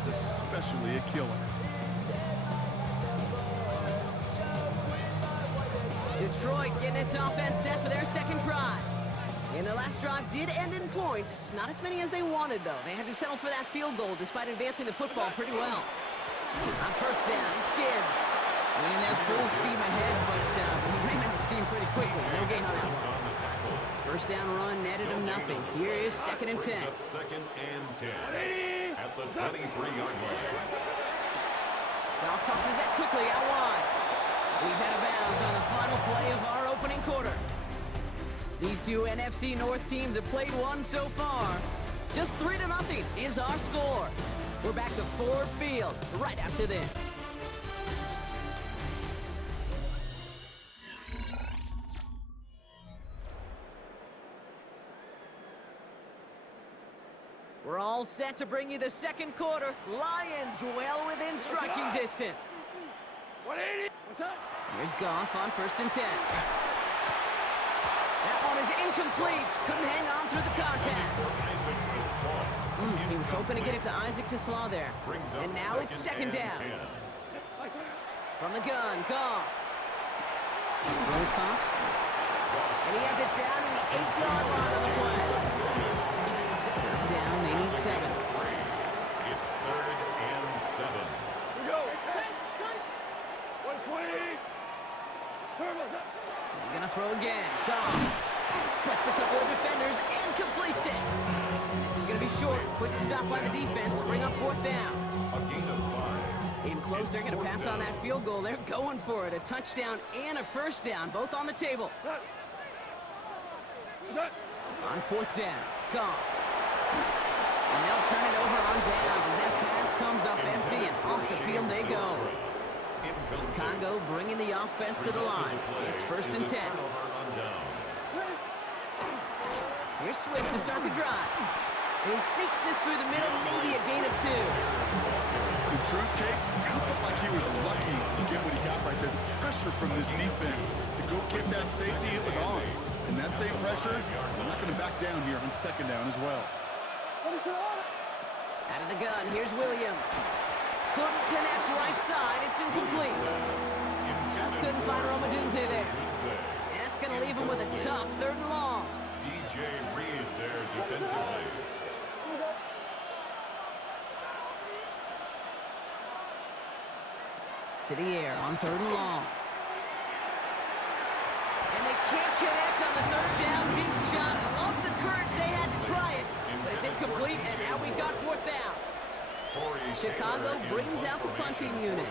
is especially a killer. Detroit getting its offense set for their second drive. And their last drive did end in points. Not as many as they wanted, though. They had to settle for that field goal despite advancing the football pretty well. On first down, it's Gibbs. Went in there full steam ahead, but he ran out of steam pretty quickly. No gain on that one. First down run netted him nothing. Here is 2nd and 10. Second and 10 at the 23-yard line. Goff tosses that quickly out wide. He's out of bounds on the final play of our opening quarter. These two NFC North teams have played one so far. Just 3-0 is our score. We're back to Ford Field right after this. We're all set to bring you the second quarter. Lions well within striking distance. 180. What's up? Here's Goff on 1st and 10. That one is incomplete. Couldn't hang on through the contact. He was hoping to get it to Isaac Teslaw there. And now it's 2nd down. From the gun, Goff. Throws caught. And he has it down in the 8-yard line on the play. Third down, they need 7. It's 3rd and 7. Here we go. 120. Turbo's up. They're gonna throw again. Goff. Splits a couple of defenders and completes it. This is gonna be short. Quick stop by the defense. Bring up 4th down. A gain of 5. In close, they're gonna pass on that field goal. They're going for it. A touchdown and a first down, both on the table. On 4th down, Goff. And they'll turn it over on downs as that pass comes up empty and off the field they go. Chicago bringing the offense to the line. It's 1st and 10. Here's Swift to start the drive. And he sneaks this through the middle, maybe a gain of 2. The truth, Kate, I felt like he was lucky to get what he got right there. The pressure from this defense to go get that safety, it was on. And that same pressure, I'm not going to back down here on 2nd down as well. Out of the gun, here's Williams. Couldn't connect right side, it's incomplete. Just couldn't find Romadunze there. And that's going to leave him with a tough 3rd and long. DJ Reed there defensively. To the air on 3rd and long. And they can't connect on the 3rd down deep shot. I love the courage they had to try it, but it's incomplete, and now we've got 4th down. Chicago brings out the punting unit.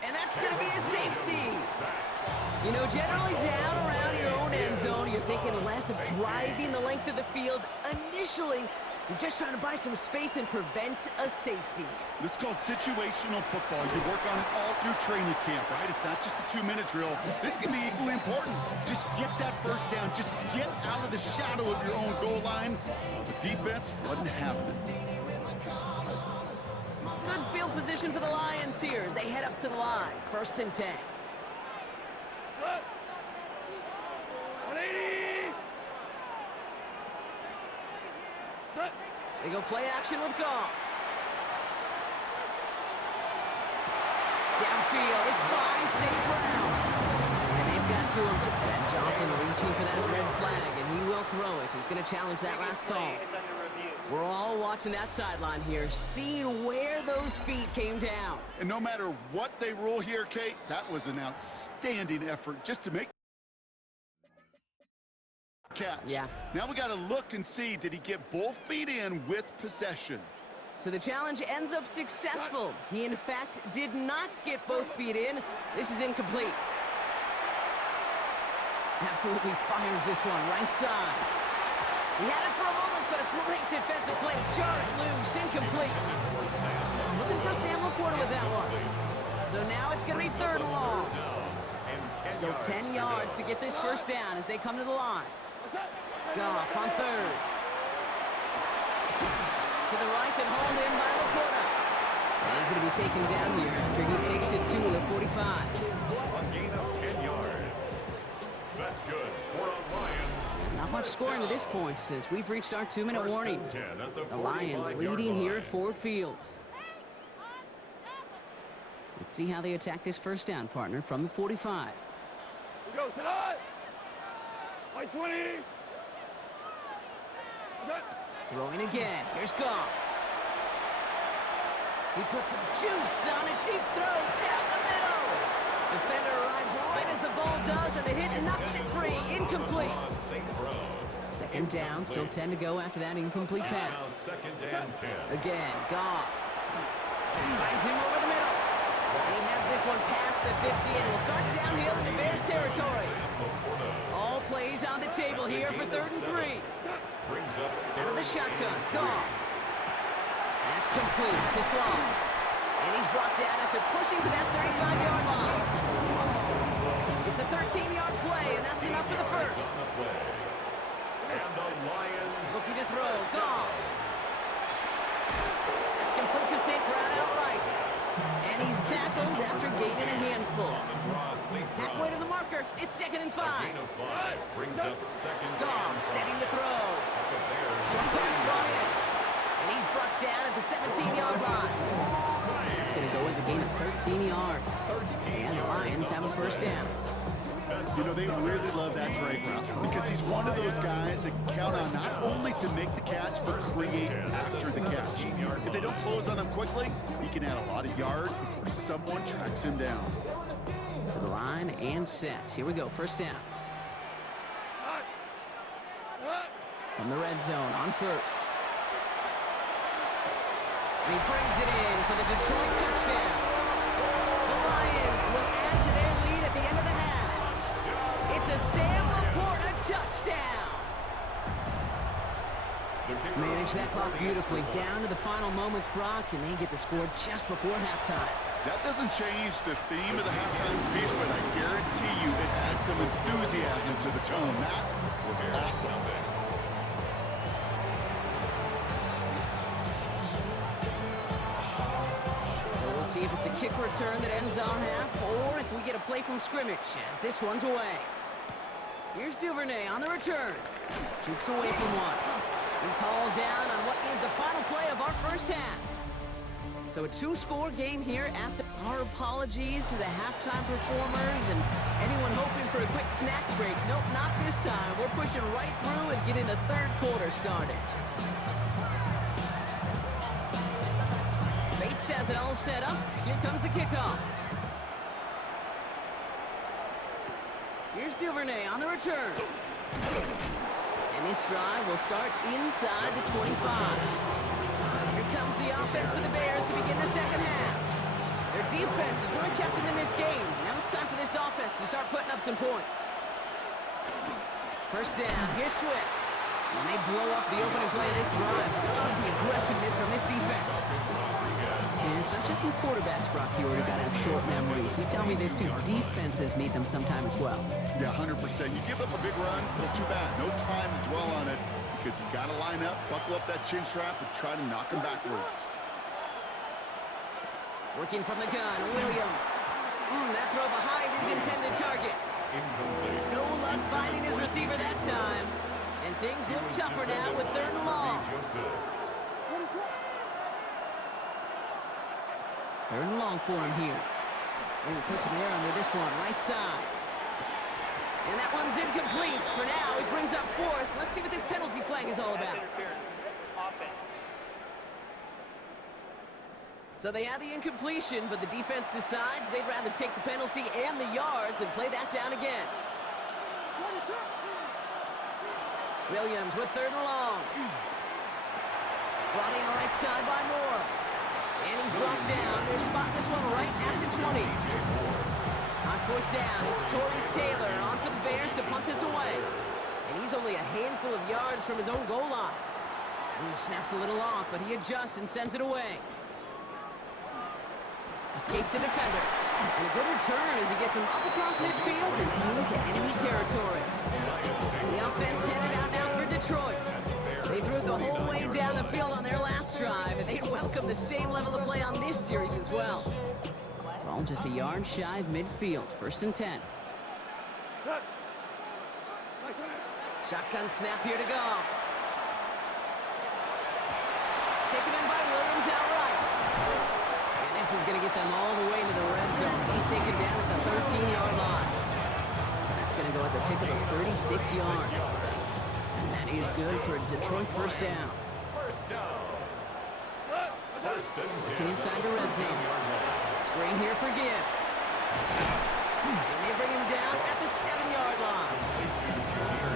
And that's going to be a safety. You know, generally down around your own end zone, you're thinking less of driving the length of the field. Initially, you're just trying to buy some space and prevent a safety. This is called situational football. You work on it all through training camp, right? It's not just a 2-minute drill. This can be equally important. Just get that first down. Just get out of the shadow of your own goal line. The defense wasn't having it. Good field position for the Lions here as they head up to the line. 1st and 10. 180. They go play action with Goff. Downfield is fine, St. Brown. And they've got to him. Ben Johnson reaching for that red flag, and he will throw it. He's going to challenge that last call. We're all watching that sideline here, seeing where those feet came down. And no matter what they rule here, Kate, that was an outstanding effort just to make catch. Yeah. Now we got to look and see, did he get both feet in with possession? So the challenge ends up successful. He, in fact, did not get both feet in. This is incomplete. Absolutely fires this one, right side. He had it for a moment, but a great defensive play to jar it loose, incomplete. Looking for Sam Laporta with that one. So now it's going to be 3rd and long. So 10 yards to get this first down as they come to the line. Goff on 3rd. To the right and hauled in by Laporta. And he's going to be taken down here after he takes it to the 45. A gain of 10 yards. That's good for the Lions. Not much scoring to this point as we've reached our 2-minute warning. The Lions leading here at Ford Field. Let's see how they attack this first down, partner, from the 45. We go tonight. 20. Throwing again. Here's Goff. He puts some juice on a deep throw down the middle. Defender arrives right as the ball does, and the hit knocks it free. Incomplete. 2nd down, still 10 to go after that incomplete pass. 2nd and 10. Again, Goff. Finds him over the middle. And he has this one past the 50, and will start downhill into Bears territory. All plays on the table here for 3rd and 3. Out of the shotgun, Goff. That's complete to Sloan. And he's brought down after pushing to that 35-yard line. It's a 13-yard play, and that's enough for the first. And the Lions looking to throw, Goff. That's complete to St. Brown outright. And he's tackled after gaining a handful. Halfway to the marker, it's 2nd and 5. brings up 2nd. Goff setting the throw. Short pass brought in. And he's brought down at the 17-yard line. That's going to go as a gain of 13 yards. And the Lions have a first down. You know, they really love that drag route because he's one of those guys that count on not only to make the catch, but create after the catch. If they don't close on him quickly, he can add a lot of yards before someone tracks him down. To the line and set. Here we go, first down. From the red zone on 1st. And he brings it in for the Detroit touchdown. The Lions will add to their lead at the end of the half. It's a Sam Laporta touchdown. Manage that clock beautifully down to the final moments, Brock, and they get the score just before halftime. That doesn't change the theme of the halftime speech, but I guarantee you it adds some enthusiasm to the tone. That was awesome. See if it's a kick return that ends our half, or if we get a play from scrimmage, as this one's away. Here's Duvernay on the return. Jukes away from one. He's hauled down on what is the final play of our first half. So a 2-score game here at the... Our apologies to the halftime performers and anyone hoping for a quick snack break. Nope, not this time. We're pushing right through and getting the 3rd quarter started. Has it all set up. Here comes the kickoff. Here's Duvernay on the return. And this drive will start inside the 25. Here comes the offense for the Bears to begin the second half. Their defense has really kept them in this game. Now it's time for this offense to start putting up some points. First down. Here's Swift. And they blow up the opening play of this drive. Love the aggressiveness from this defense. And it's not just some quarterbacks, Brock, you already got to have short memories. You tell me this too, defenses need them sometime as well. Yeah, 100%. You give up a big run, well, too bad. No time to dwell on it because you got to line up, buckle up that chin strap, and try to knock them backwards. Working from the gun, Williams. That throw behind his intended target. Incomplete. No luck finding his receiver that time. And things look tougher now with 3rd and long. 3rd and long for him here. We'll put some air under this one, right side. And that one's incomplete. For now, it brings up 4th. Let's see what this penalty flag is all about. So they had the incompletion, but the defense decides they'd rather take the penalty and the yards and play that down again. Williams with 3rd and long. Brought in right side by Moore. And he's brought down. They're spotting this one right at the 20. On 4th down, it's Torrey Taylor on for the Bears to punt this away. And he's only a handful of yards from his own goal line. Snaps a little off, but he adjusts and sends it away. Escapes a defender. And a good return as he gets him up across midfield and into enemy territory. The offense headed out now for Detroit. They threw it the whole way down the field on their last drive, and they welcome the same level of play on this series as well. Ball just a yard shy of midfield. 1st and 10. Shotgun snap here to go. Taken in by Williams outright. And this is going to get them all the way into the red zone. He's taken down at the 13-yard line. So that's going to go as a pickup of 36 yards. And that is good for a Detroit 1st down. Looking inside the red zone. Screen here for Gibbs. And they bring him down at the 7-yard line.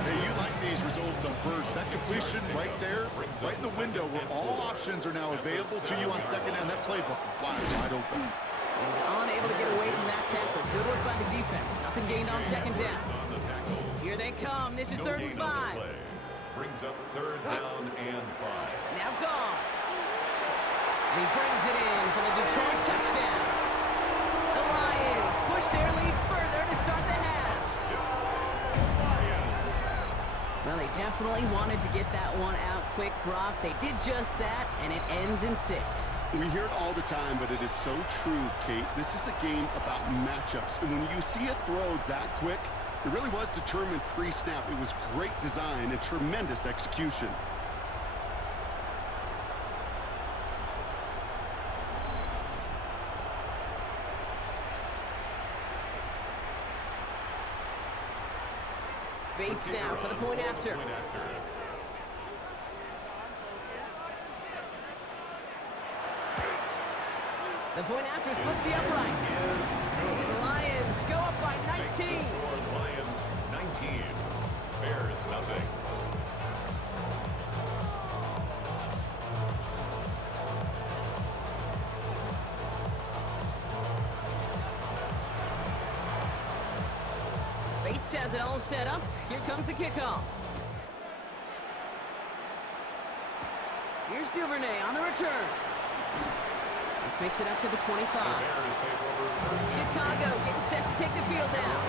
Hey, you like these results on first. That completion right there, right in the window where all options are now available to you on 2nd down. That playbook wide open. He's unable to get away from that tackle. Good work by the defense. Nothing gained on 2nd down. Here they come. This is 3rd and 5. Brings up 3rd down and 5. Now gone. And he brings it in for the Detroit touchdown. The Lions push their lead further to start the half. Well, they definitely wanted to get that one out quick, Brock. They did just that, and it ends in 6. We hear it all the time, but it is so true, Kate. This is a game about matchups. And when you see a throw that quick, it really was determined pre-snap. It was great design and tremendous execution. Bates now for the point after. The point after splits the upright. And the Lions go up by 19. Lions 19. Bears nothing. Bates has it all set up. Here comes the kickoff. Here's Duvernay on the return. This makes it up to the 25. Chicago getting set to take the field down.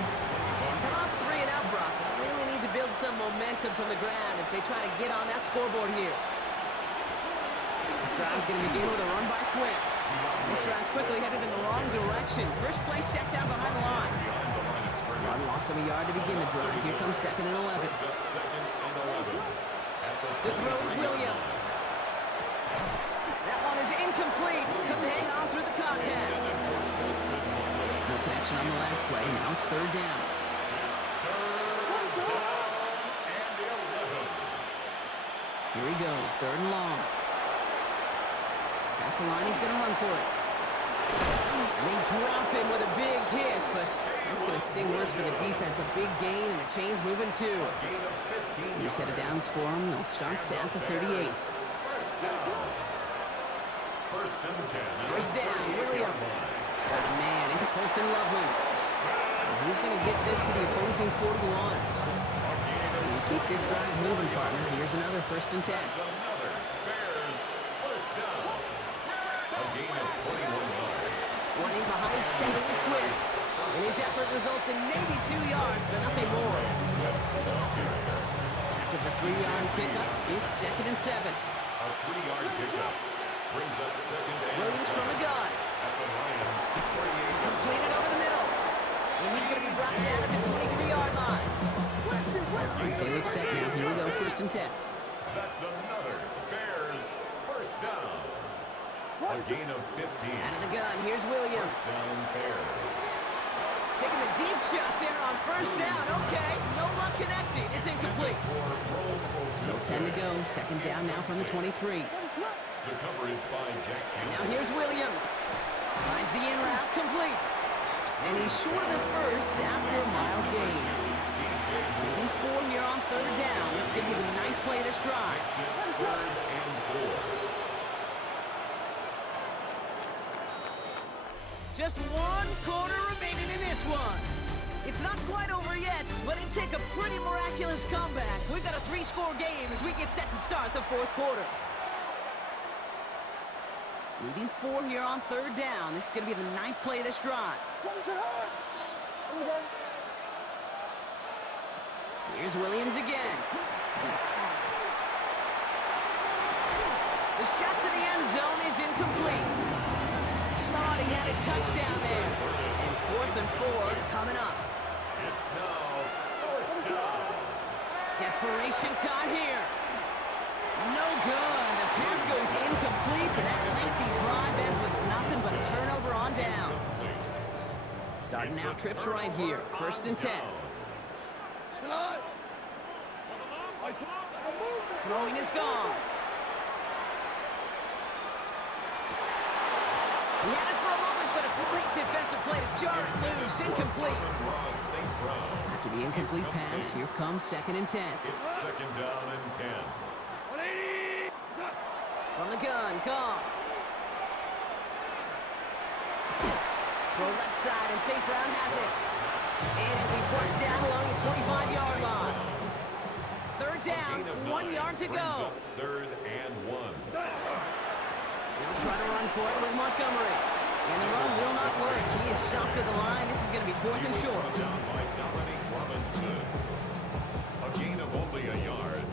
And come off 3 and out, Brock. They really need to build some momentum from the ground as they try to get on that scoreboard here. This drive's going to begin with a run by Swift. This drive's quickly headed in the wrong direction. First play set down behind the line. Run lost him a yard to begin the drive. Here comes 2nd and 11. The throw is Williams. That one is incomplete. Couldn't hang on through the contact. No connection on the last play. Now it's 3rd down. Here he goes. 3rd and long. Past the line, he's going to run for it. And they drop him with a big hit, but that's going to sting worse for the defense. A big gain, and the chain's moving too. New set of downs for him. They'll start at the 38. First down, Williams. Oh, man, it's Colston Loveland. And he's going to get this to the opposing 41. And keep this drive moving, partner. Here's another 1st and 10. Running behind 7 with Swift. And his effort results in maybe 2 yards, but nothing more. After the 3-yard pickup, it's 2nd and 7. A 3-yard pickup brings up 2nd and Williams from the gun. at the Lions' 48. Completed over the middle. And he's going to be brought down at the 23-yard line. All right, they look set now. Here we go, 1st and 10. That's another Bears first down. A gain of 15. Out of the gun, here's Williams. Down Bears. Taking the deep shot there on 1st down. Okay, no luck connecting. It's incomplete. Still 10 to go. 2nd down now from the 23. The coverage by Jack. Now here's Williams. Finds the in route, complete. And he's short of the 1st after a mild gain. Moving 4 here on 3rd down. This is going to be the 9th play of this drive. 3rd and 4. Just 1 quarter remaining in this one. It's not quite over yet, but it'd take a pretty miraculous comeback. We've got a 3-score game as we get set to start the 4th quarter. Leading 4 here on 3rd down. This is going to be the 9th play of this drive. Here's Williams again. The shot to the end zone is incomplete. Thought he had a touchdown there. And 4th and 4 coming up. It's now 4th down. Desperation time here. No good. The pass goes incomplete, and that lengthy drive ends with nothing but a turnover on downs. Starting out trips right here. 1st and 10. Throwing is gone. He had it for a moment, but a great defensive play to jar it loose. Incomplete. After the incomplete pass, here comes 2nd and 10. It's 2nd down and 10. From the gun, Goff. Throw left side, and St. Brown has it. And it'll be brought down along the 25-yard line. 3rd down, 1 yard to go. 3rd and 1. They'll try to run for it with Montgomery. And the run will not work. He is stuffed to the line. This is going to be 4th and short. Down by Dominic Robinson. A gain of only a yard.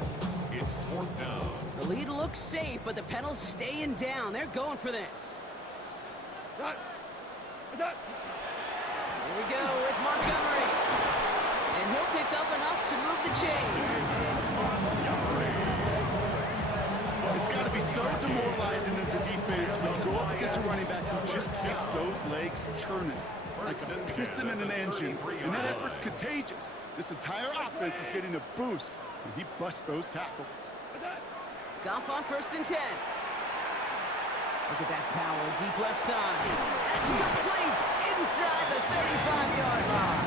It's 4th down. The lead looks safe, but the pedals staying down. They're going for this. Here we go with Montgomery. And he'll pick up enough to move the chains. It's got to be so demoralizing as a defense when you go up against a running back who just keeps those legs churning like a piston in an engine, and that effort's contagious. This entire offense is getting a boost, and he busts those tackles. Goff on 1st and 10. Look at that power, deep left side. That's complete inside the 35-yard line.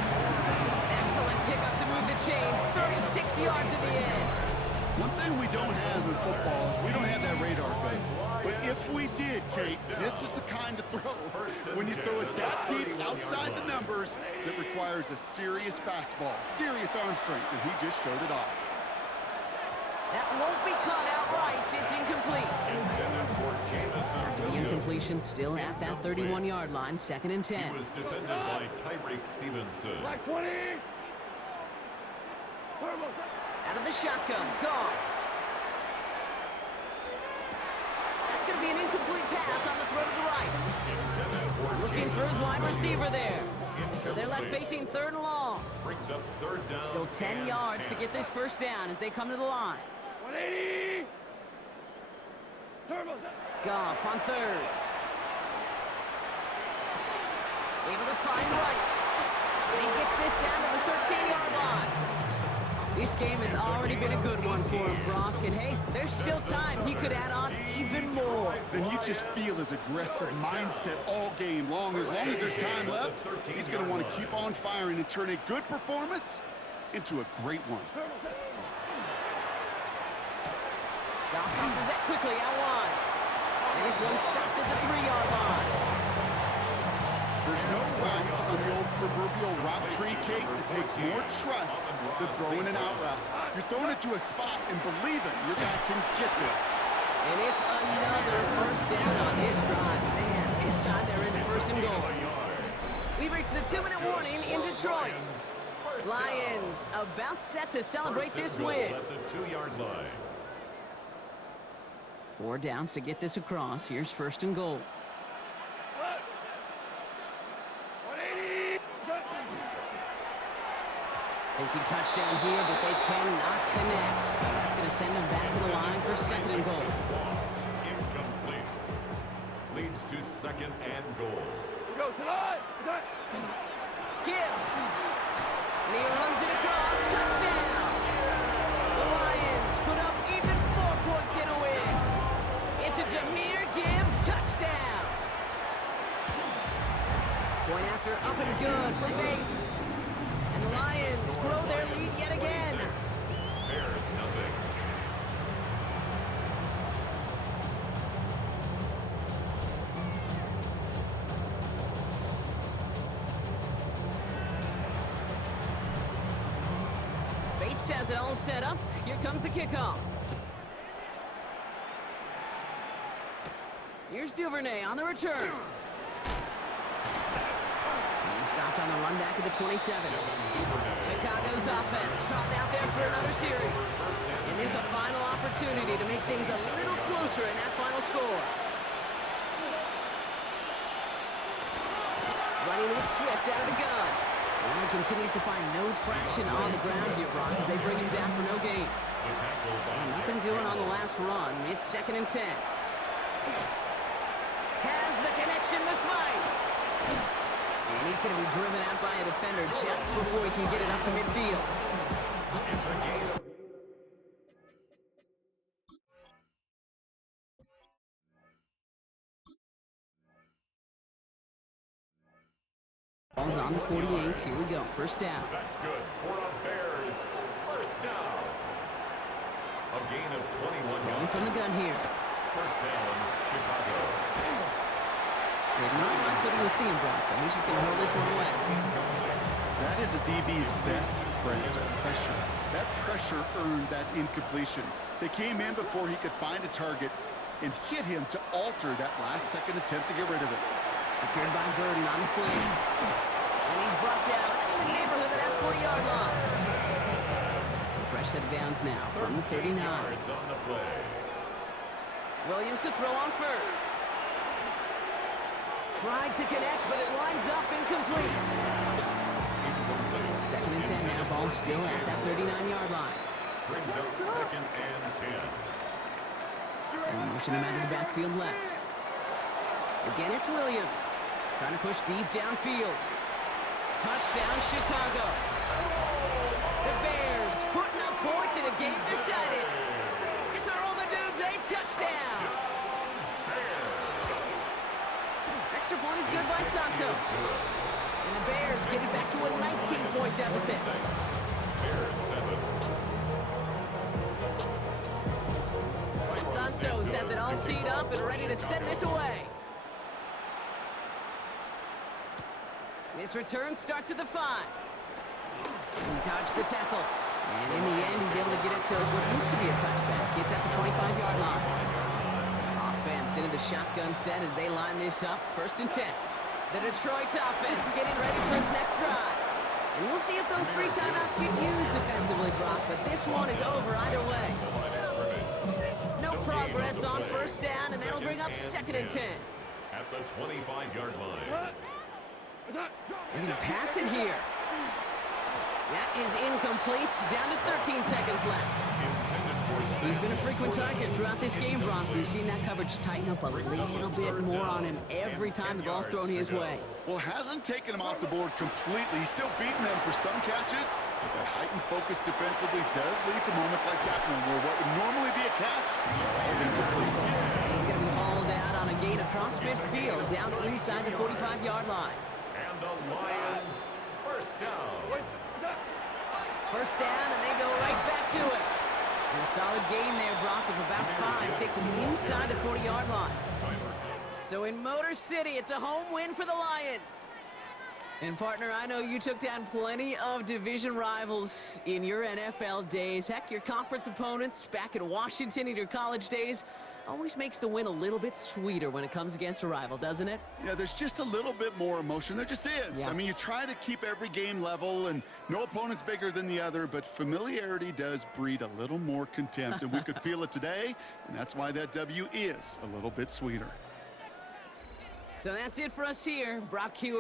Excellent pickup to move the chains, 36 yards at the end. One thing we don't have in football is we don't have that radar gun. But if we did, Kate, this is the kind of throw, when you throw it that deep outside the numbers, that requires a serious fastball, serious arm strength, and he just showed it off. That won't be caught outright. It's incomplete. After the incompletion, still at that 31-yard line, 2nd and 10. He was defended by Tyreek Stevenson. Black 20. Out of the shotgun, Goff. That's going to be an incomplete pass on the throw to the right. Looking for his wide receiver there. So they're left facing 3rd and long. Brings up 3rd down. Still 10 yards to get this 1st down as they come to the line. 180. Goff on 3rd. Able to find right. And he gets this down to the 13-yard line. This game has already been a good one for him, Brock. And hey, there's still time. He could add on even more. And you just feel his aggressive mindset all game long. As long as there's time left, he's going to want to keep on firing and turn a good performance into a great one. Goff tosses that quickly out wide. And this one stopped at the 3-yard line. There's no routes on the old proverbial route tree, Kate, that takes more trust than throwing an out route. You're throwing it to a spot and believing your guy can get there. And it's another 1st down on this drive. Man, this time they're into 1st and goal. We've reached the 2-minute warning in Detroit. Lions about set to celebrate this win. At the 2-yard line. 4 downs to get this across. Here's 1st and goal. Thinking touchdown here, but they cannot connect. So that's going to send them back to the line for second and goal. Incomplete. Leads to second and goal. Go tonight. Gibbs. And he runs it across. Touchdown. The Lions put up even more points in a win. It's a Jahmyr Gibbs touchdown. Point after up and good for Bates. And the Lions grow their lead yet again. Bears nothing. Bates has it all set up. Here comes the kickoff. Here's Duvernay on the return. He's stopped on the run back at the 27. Chicago's offense trotting out there for another series. And this a final opportunity to make things a little closer in that final score. Running with Swift out of the gun. And he continues to find no traction on the ground here, Brock, as they bring him down for no gain. And nothing doing on the last run. It's 2nd and 10. Has the connection to Smythe. And he's going to be driven out by a defender just before he can get it up to midfield. It's a game. Ball's on the 48. Here we go. First down. That's good for the Bears. First down. A gain of 21 Going yards. from the gun here. First down, Chicago. Did not like what he was seeing, Brock, so he's just going to hold this one away. That is a DB's best friend, pressure. That pressure earned that incompletion. They came in before he could find a target and hit him to alter that last-second attempt to get rid of it. Secured by Burden on the slant. And he's brought down right in the neighborhood of that 40-yard line. So fresh set of downs now from the 39. Yards on the play. Williams to throw on first. Tried to connect, but it lines up incomplete. Second and 10 now. Ball still at that 39-yard line. Brings up second and 10. And motion him out of the backfield left. Again, it's Williams. Trying to push deep downfield. Touchdown, Chicago. The Bears putting up points in a game decided. It's our All the Dudes a touchdown. Extra point is good by Santos. And the Bears get it back to a 19-point deficit. Bears 7. Santos has it all teed up and ready to send this away. This return starts at the 5. He dodged the tackle. And in the end, he's able to get it to what used to be a touchback. It's at the 25-yard line. Offense into the shotgun set as they line this up. 1st and 10. The Detroit offense getting ready for its next drive. And we'll see if those 3 timeouts get used defensively, Brock, but this one is over either way. No progress on 1st down, and that'll bring up 2nd and 10. At the 25-yard line. They're going to pass it here. That is incomplete. Down to 13 seconds left. He's been a frequent target throughout this game, Brock. We've seen that coverage tighten up a little bit more on him every time the ball's thrown his way. Well, hasn't taken him off the board completely. He's still beating them for some catches. But that heightened focus defensively does lead to moments like that one where what would normally be a catch falls incomplete. He's going to be hauled out on a gain across midfield, down inside the 45-yard line. And the Lions, first down. 1st down, and they go right back to it. And a solid gain there, Brock, of about 5. Takes him inside the 40-yard line. So in Motor City, it's a home win for the Lions. And partner, I know you took down plenty of division rivals in your NFL days. Heck, your conference opponents back in Washington in your college days always makes the win a little bit sweeter when it comes against a rival, doesn't it? Yeah, there's just a little bit more emotion. There just is. Yeah. I mean, you try to keep every game level, and no opponent's bigger than the other, but familiarity does breed a little more contempt, and we could feel it today, and that's why that W is a little bit sweeter. So that's it for us here. Brock Q.